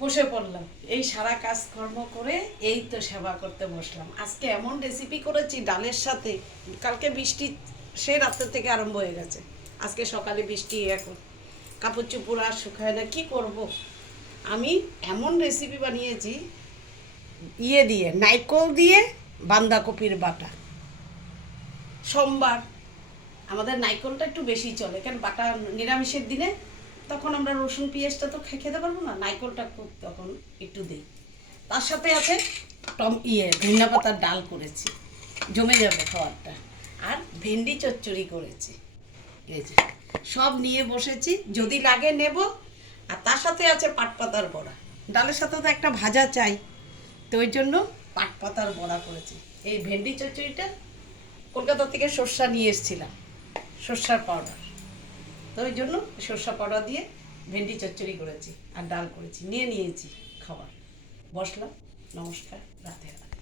বসে পড়লাম, এই সারা কাজকর্ম করে এই তো সেবা করতে বসলাম। আজকে এমন রেসিপি করেছি ডালের সাথে, কালকে বৃষ্টি সেই রাত্রে থেকে আরম্ভ হয়ে গেছে, আজকে সকালে বৃষ্টি, এখন কাপড় চোপড় আর শুকায় না, কী করব। আমি এমন রেসিপি বানিয়েছি দিয়ে নারকেল দিয়ে বাঁধাকপির বাটা। সোমবার আমাদের নারকেলটা একটু বেশি চলে, কারণ বাটা নিরামিষের দিনে তখন আমরা রসুন পেঁয়াজটা তো খেতে পারবো না, নারকেলটা খুব তখন একটু দিই। তার সাথে আছে ধনিয়া পাতার ডাল করেছি, জমে যাবে খাবারটা। আর ভেন্ডি চচ্চড়ি করেছি। এই যে সব নিয়ে বসেছি, যদি লাগে নেব। আর তার সাথে আছে পাট পাতার বড়া। ডালের সাথে তো একটা ভাজা চাই, তো ওই জন্য পাট পাতার বড়া করেছি। এই ভেন্ডি চচ্চড়িটা কলকাতা থেকে সর্ষা নিয়ে এসেছিলাম, সর্ষার পাউডার, তো ওই জন্য সর্ষা পাউডার দিয়ে ভেন্ডি চচ্চড়ি করেছি আর ডাল করেছি, নিয়েছি খাবার। বসলাম। নমস্কার, রাতে।